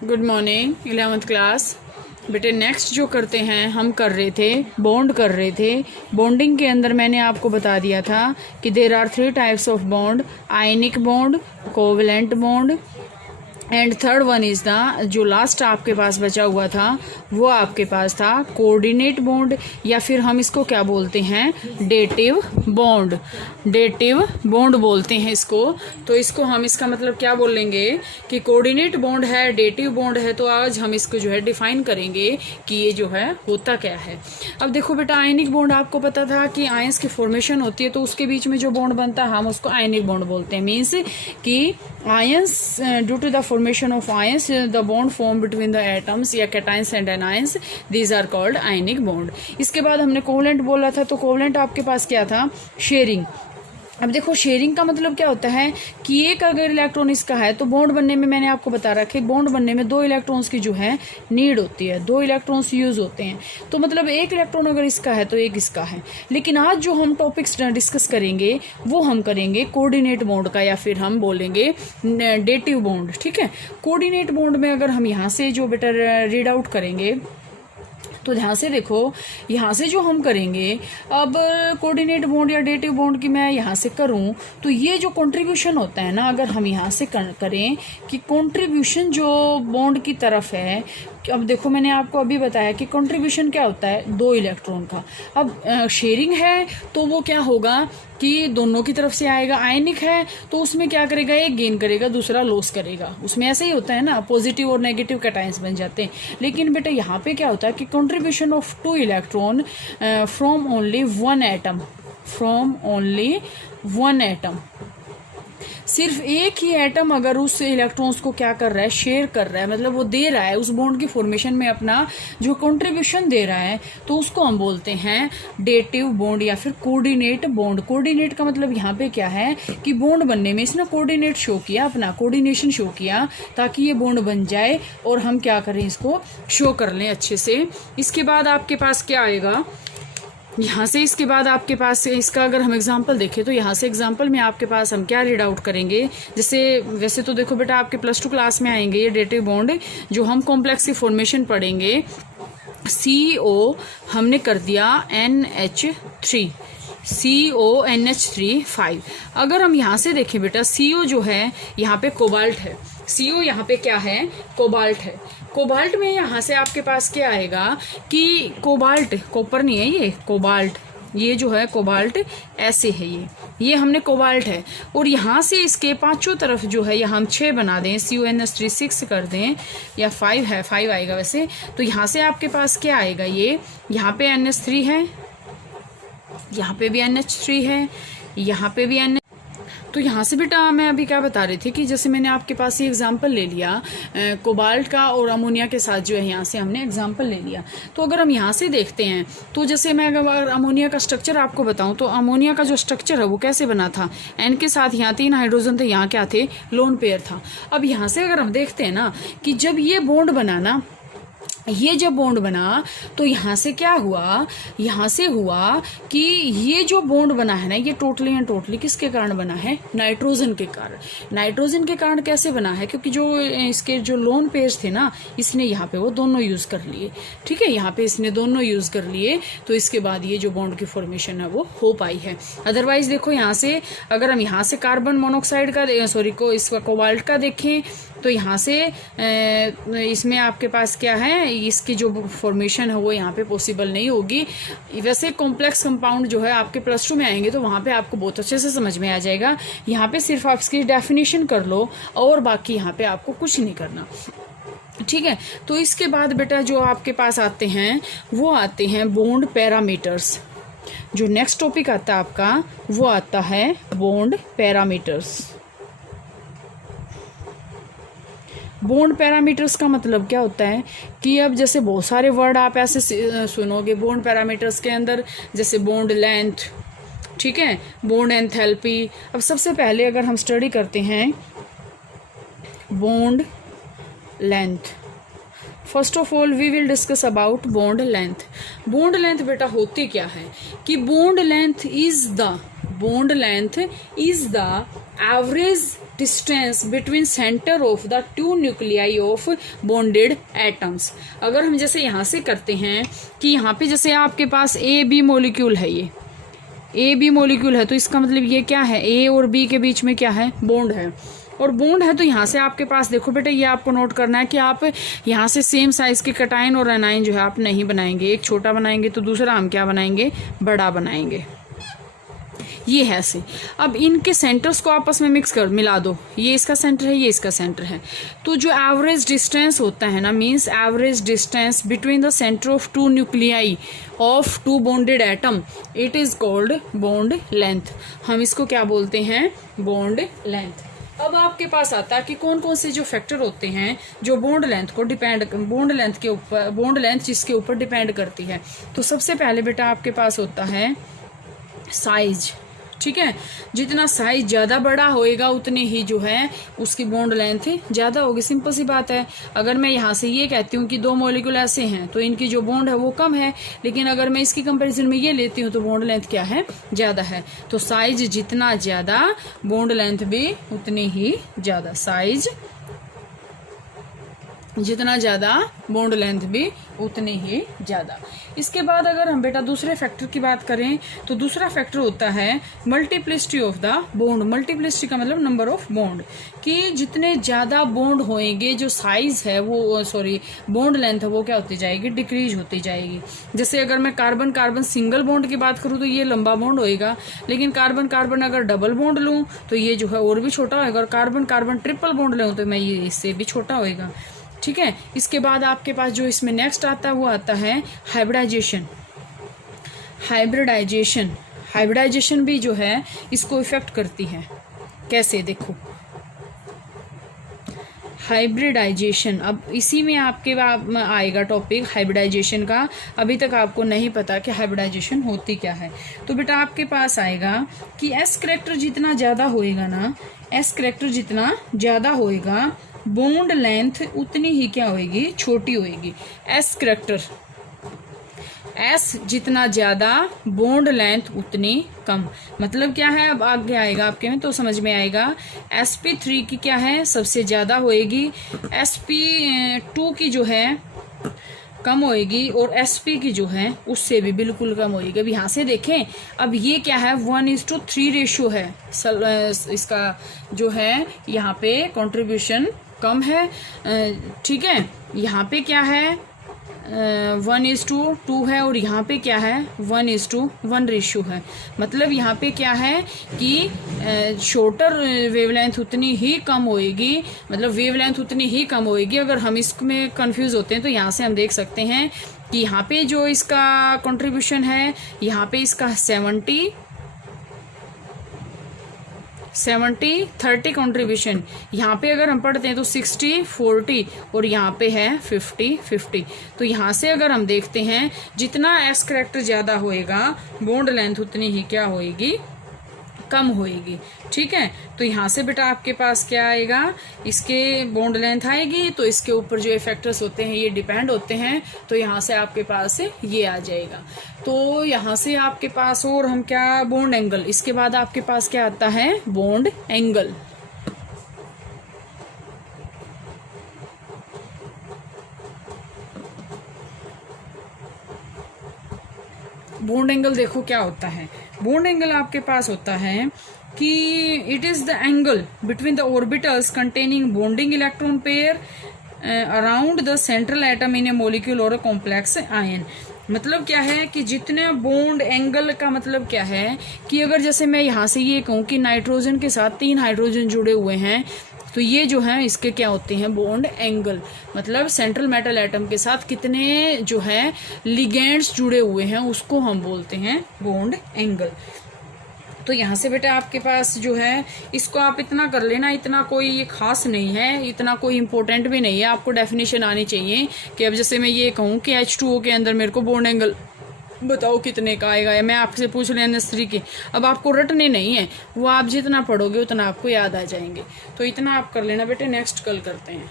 Good morning 11th class. बेटे next जो करते हैं हम कर रहे थे बॉन्ड कर रहे थे। बॉन्डिंग के अंदर मैंने आपको बता दिया था कि there are 3 types of bond, ionic bond, covalent bond and third one is the जो लास्ट आपके पास बचा हुआ था वो आपके पास था कोऑर्डिनेट बॉन्ड, या फिर हम इसको क्या बोलते हैं डेटिव बॉन्ड। डेटिव बॉन्ड बोलते हैं इसको। तो इसको हम इसका मतलब क्या बोलेंगे कि कोऑर्डिनेट बॉन्ड है, डेटिव बॉन्ड है। तो आज हम इसको जो है डिफाइन करेंगे कि ये जो है होता क्या है। अब देखो बेटा, आयनिक बॉन्ड आपको पता था कि आयंस की फॉर्मेशन होती है तो उसके बीच में जो बॉन्ड बनता है हम उसको आयनिक बॉन्ड बोलते हैं। मीन्स कि ions due to the formation of ions, the bond formed between the atoms या cations and anions, these are called ionic bond। इसके बाद हमने कोवलेंट बोला था, तो कोवलेंट आपके पास क्या था, शेयरिंग। अब देखो शेयरिंग का मतलब क्या होता है कि एक अगर इलेक्ट्रॉन इसका है तो बॉन्ड बनने में मैंने आपको बता रखा है बॉन्ड बनने में 2 इलेक्ट्रॉन्स की जो है नीड होती है, 2 इलेक्ट्रॉन्स यूज होते हैं। तो मतलब एक इलेक्ट्रॉन अगर इसका है तो एक इसका है। लेकिन आज जो हम टॉपिक्स डिस्कस करेंगे वो हम करेंगे कोऑर्डिनेट बॉन्ड का, या फिर हम बोलेंगे डेटिव बॉन्ड। ठीक है, कोऑर्डिनेट बॉन्ड में अगर हम यहाँ से जो बेटर रीड आउट करेंगे तो ध्यान से देखो, यहाँ से जो हम करेंगे अब कोऑर्डिनेट बॉन्ड या डेटिव बॉन्ड की मैं यहाँ से करूँ तो ये जो कंट्रीब्यूशन होता है ना, अगर हम यहाँ से करें कि कंट्रीब्यूशन जो बॉन्ड की तरफ है। अब देखो मैंने आपको अभी बताया कि कंट्रीब्यूशन क्या होता है 2 इलेक्ट्रॉन का। अब शेयरिंग है तो वो क्या होगा कि दोनों की तरफ से आएगा। आयनिक है तो उसमें क्या करेगा, एक गेन करेगा दूसरा लॉस करेगा। उसमें ऐसे ही होता है ना, पॉजिटिव और नेगेटिव कैटायंस बन जाते हैं। लेकिन बेटा यहाँ पे क्या होता है कि contribution of 2 electron from only 1 atom, from only 1 atom. सिर्फ एक ही एटम अगर उस इलेक्ट्रॉन्स को क्या कर रहा है, शेयर कर रहा है, मतलब वो दे रहा है उस बॉन्ड की फॉर्मेशन में अपना जो कंट्रीब्यूशन दे रहा है, तो उसको हम बोलते हैं डेटिव बॉन्ड या फिर कोऑर्डिनेट बॉन्ड। कोऑर्डिनेट का मतलब यहाँ पे क्या है कि बॉन्ड बनने में इसने कोऑर्डिनेट शो किया, अपना कोऑर्डिनेशन शो किया ताकि ये बॉन्ड बन जाए और हम क्या करें, इसको शो कर लें अच्छे से। इसके बाद आपके पास क्या आएगा यहाँ से, इसके बाद आपके पास इसका अगर हम एग्जांपल देखें तो यहाँ से एग्जांपल में आपके पास हम क्या रीड आउट करेंगे। जैसे वैसे तो देखो बेटा आपके +2 क्लास में आएंगे ये डेटिव बॉन्ड, जो हम कॉम्प्लेक्स की फॉर्मेशन पढ़ेंगे। CO हमने कर दिया NH3, CONH3 5। अगर हम यहाँ से देखें बेटा, CO जो है यहाँ पे कोबाल्ट है, CO यहाँ पे क्या है, कोबाल्ट है। कोबाल्ट में यहाँ से आपके पास क्या आएगा कि कोबाल्ट, कॉपर नहीं है ये, कोबाल्ट, ये जो है कोबाल्ट ऐसे है, ये हमने कोबाल्ट है। और यहाँ से इसके पांचों तरफ जो है यहाँ हम 6 बना दें, CONH3 6 कर दें, या 5 है, 5 आएगा वैसे। तो यहाँ से आपके पास क्या आएगा, ये यहाँ पे NH3 है, यहाँ पे भी NH3 है, यहाँ पे भी NH। तो यहाँ से बेटा मैं अभी क्या बता रही थी कि जैसे मैंने आपके पास ये एग्जांपल ले लिया कोबाल्ट का और अमोनिया के साथ जो है, यहाँ से हमने एग्जांपल ले लिया। तो अगर हम यहाँ से देखते हैं तो जैसे मैं अगर अमोनिया का स्ट्रक्चर आपको बताऊं तो अमोनिया का जो स्ट्रक्चर है वो कैसे बना था, N के साथ यहाँ 3 हाइड्रोजन थे, यहाँ क्या थे, लोन पेयर था। अब यहाँ से अगर हम देखते हैं ना कि जब ये बॉन्ड बना ना, ये जब बॉन्ड बना तो यहाँ से क्या हुआ, यहाँ से हुआ कि ये जो बॉन्ड बना है ना, ये टोटली एंड टोटली किसके कारण बना है, नाइट्रोजन के कारण। नाइट्रोजन के कारण कैसे बना है, क्योंकि जो इसके जो लोन पेयर्स थे ना, इसने यहाँ पे वो दोनों यूज कर लिए। ठीक है, यहाँ पे इसने दोनों यूज कर लिए, तो इसके बाद ये जो बॉन्ड की फॉर्मेशन है वो हो पाई है। अदरवाइज देखो यहाँ से अगर हम यहाँ से कार्बन मोनोऑक्साइड का इसका कोबाल्ट का देखें तो यहाँ से इसमें आपके पास क्या है, इसकी जो फॉर्मेशन है वो यहाँ पे पॉसिबल नहीं होगी। वैसे कॉम्प्लेक्स कंपाउंड जो है आपके +2 में आएंगे तो वहाँ पे आपको बहुत अच्छे से समझ में आ जाएगा। यहाँ पे सिर्फ आप इसकी डेफिनेशन कर लो और बाकी यहाँ पे आपको कुछ नहीं करना। ठीक है, तो इसके बाद बेटा जो आपके पास आते हैं वो आते हैं बॉन्ड पैरामीटर्स। जो नेक्स्ट टॉपिक आता है आपका वो आता है बॉन्ड पैरामीटर्स। बॉन्ड पैरामीटर्स का मतलब क्या होता है कि अब जैसे बहुत सारे वर्ड आप ऐसे सुनोगे बॉन्ड पैरामीटर्स के अंदर, जैसे बॉन्ड लेंथ, ठीक है, बॉन्ड एंथैल्पी। अब सबसे पहले अगर हम स्टडी करते हैं bond length, first of all we will discuss about bond length. Bond length बेटा होती क्या है कि bond length is the average distance between centre of the two nuclei of bonded atoms. अगर हम जैसे यहाँ से करते हैं कि यहाँ पे जैसे आपके पास ए बी मॉलिक्यूल है, ये ए बी मॉलिक्यूल है, तो इसका मतलब ये क्या है, ए और बी के बीच में क्या है, बॉन्ड है। और बॉन्ड है तो यहाँ से आपके पास देखो बेटा, ये आपको नोट करना है कि आप यहाँ से सेम साइज के कटाइन और एनाइन जो है आप नहीं बनाएंगे, एक छोटा बनाएंगे तो दूसरा हम क्या बनाएंगे, बड़ा बनाएंगे। ये है ऐसे। अब इनके सेंटर्स को आपस में मिला दो, ये इसका सेंटर है, ये इसका सेंटर है, तो जो एवरेज डिस्टेंस होता है ना, means average distance between the centre of two nuclei of two bonded atom, it is called bond length. हम इसको क्या बोलते हैं, बॉन्ड लेंथ। अब आपके पास आता है कि कौन कौन से जो फैक्टर होते हैं जो बॉन्ड लेंथ को डिपेंड, बॉन्ड लेंथ के ऊपर, बॉन्ड लेंथ जिसके ऊपर डिपेंड करती है। तो सबसे पहले बेटा आपके पास होता है साइज, ठीक है। जितना साइज ज़्यादा बड़ा होएगा उतनी ही जो है उसकी बॉन्ड लेंथ ज़्यादा होगी, सिंपल सी बात है। अगर मैं यहाँ से ये कहती हूँ कि दो मॉलिक्यूल ऐसे हैं तो इनकी जो बॉन्ड है वो कम है, लेकिन अगर मैं इसकी कंपैरिजन में ये लेती हूँ तो बॉन्ड लेंथ क्या है, ज़्यादा है। तो साइज जितना ज़्यादा बॉन्ड लेंथ भी उतनी ही ज़्यादा, साइज जितना ज़्यादा बॉन्ड लेंथ भी उतनी ही ज़्यादा। इसके बाद अगर हम बेटा दूसरे फैक्टर की बात करें तो दूसरा फैक्टर होता है multiplicity of the bond. Multiplicity का मतलब नंबर ऑफ बॉन्ड, कि जितने ज़्यादा बॉन्ड होएंगे जो साइज है वो, सॉरी बॉन्ड लेंथ है वो क्या होती जाएगी, डिक्रीज होती जाएगी। जैसे अगर मैं कार्बन कार्बन सिंगल बॉन्ड की बात करूँ तो ये लंबा बॉन्ड होएगा, लेकिन कार्बन कार्बन अगर डबल बॉन्ड लूँ तो ये जो है और भी छोटा होएगा, और कार्बन कार्बन ट्रिपल बॉन्ड लूँ तो मैं ये इससे भी छोटा होएगा, ठीक है। इसके बाद आपके पास जो इसमें नेक्स्ट आता है वो आता है हाइब्रिडाइजेशन। हाइब्रिडाइजेशन, हाइब्रिडाइजेशन भी जो है इसको इफेक्ट करती है। कैसे, देखो हाइब्रिडाइजेशन, अब इसी में आपके आएगा टॉपिक हाइब्रिडाइजेशन का। अभी तक आपको नहीं पता कि हाइब्रिडाइजेशन होती क्या है। तो बेटा आपके पास आएगा कि एस करैक्टर जितना ज़्यादा होएगा ना, एस करैक्टर जितना ज़्यादा होएगा बॉन्ड लेंथ उतनी ही क्या होएगी, छोटी होएगी। एस करैक्टर, एस जितना ज्यादा बॉन्ड लेंथ उतनी कम। मतलब क्या है, अब आगे आएगा आपके में तो समझ में आएगा। sp3 की क्या है, सबसे ज्यादा होएगी, sp2 की जो है कम होएगी, और sp की जो है उससे भी बिल्कुल कम होएगी। अब यहाँ से देखें, अब ये क्या है 1:3 रेशियो है। इसका जो है यहाँ पे कंट्रीब्यूशन कम है, ठीक है। यहाँ पे क्या है 1:2 है, और यहाँ पे क्या है 1:1 रेशियो है। मतलब यहाँ पे क्या है कि शॉर्टर वेवलेंथ उतनी ही कम होएगी, मतलब वेवलेंथ उतनी ही कम होएगी। अगर हम इसमें कंफ्यूज होते हैं तो यहाँ से हम देख सकते हैं कि यहाँ पे जो इसका कंट्रीब्यूशन है, यहाँ पे इसका 70-30 कंट्रीब्यूशन। यहाँ पे अगर हम पढ़ते हैं तो 60-40, और यहाँ पे है 50-50। तो यहाँ से अगर हम देखते हैं जितना एस करैक्टर ज्यादा होएगा बॉन्ड लेंथ उतनी ही क्या होएगी, कम होएगी, ठीक है। तो यहाँ से बेटा आपके पास क्या आएगा, इसके बॉन्ड लेंथ आएगी, तो इसके ऊपर जो फैक्टर्स होते हैं ये डिपेंड होते हैं, तो यहाँ से आपके पास ये आ जाएगा। तो यहाँ से आपके पास और हम क्या, बॉन्ड एंगल। इसके बाद आपके पास क्या आता है, बॉन्ड एंगल। बॉन्ड एंगल देखो क्या होता है। बॉन्ड एंगल आपके पास होता है कि it is the angle between the orbitals containing bonding electron pair around the central atom in A molecule और अ कॉम्प्लेक्स आयन। मतलब क्या है कि जितने बॉन्ड एंगल का मतलब क्या है कि अगर जैसे मैं यहाँ से ये कहूँ कि नाइट्रोजन के साथ 3 हाइड्रोजन जुड़े हुए हैं, तो ये जो है इसके क्या होते हैं, बॉन्ड एंगल। मतलब सेंट्रल मेटल एटम के साथ कितने जो है लिगेंड्स जुड़े हुए हैं उसको हम बोलते हैं बॉन्ड एंगल। तो यहाँ से बेटा आपके पास जो है इसको आप इतना कर लेना, इतना कोई ये खास नहीं है, इतना कोई इंपॉर्टेंट भी नहीं है। आपको डेफिनेशन आनी चाहिए कि अब जैसे मैं ये कहूँ कि H2O के अंदर मेरे को बॉन्ड एंगल बताओ कितने का आएगा, या मैं आपसे पूछ लें NS3 के, अब आपको रटने नहीं है, वो आप जितना पढ़ोगे उतना आपको याद आ जाएंगे। तो इतना आप कर लेना बेटे, नेक्स्ट कल करते हैं।